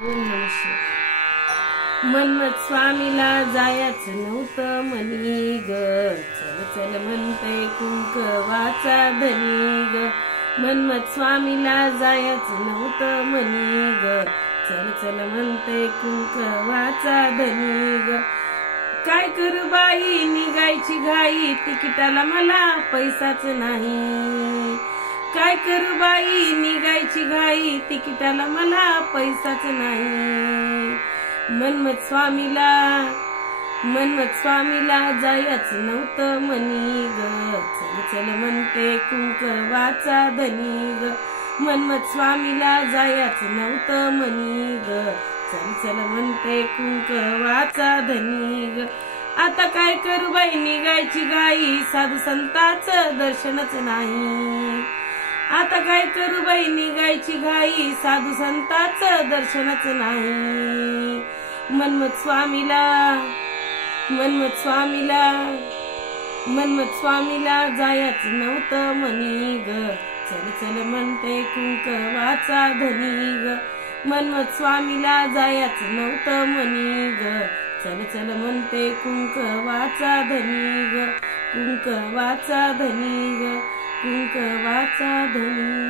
ओम नमः शिवाय. मन्मथ स्वामीला जायचं नव्हतं म्हणी ग, चल चल म्हणतय कुंकवाचा धनी ग. मन्मथ स्वामीला जायचं नव्हतं म्हणी ग, चल चल म्हणतय कुंकवाचा धनी ग. काय करू बाई निघायची घाई, तिकिटाला मला पैसाच नाही. काय करू बाई निघायची घाई, तिकिटाला मला पैसाच नाही. मन्मथ स्वामीला जायचं नव्हतं म्हणी ग, चल चल म्हणते कुंकवाचा धनी ग. मन्मथ स्वामीला जायचं नव्हतं म्हणी ग, चल चल म्हणते कुंकवाचा धनी ग. आता काय करू बाई निघायची घाई, साधू संतांचं दर्शनच नाही. आता काय करू बाई निघायची घाई, साधू संतांचं दर्शनच नाही. मन्मथ स्वामीला जायचं नव्हतं म्हणी ग, चल चल म्हणते कुंकवाचा धनी ग. मन्मथ स्वामीला जायचं नव्हतं म्हणी ग, चल चल म्हणते कुंकवाचा धनी ग. कुंकवाचा धनी ग, कुंकवाचा धनी.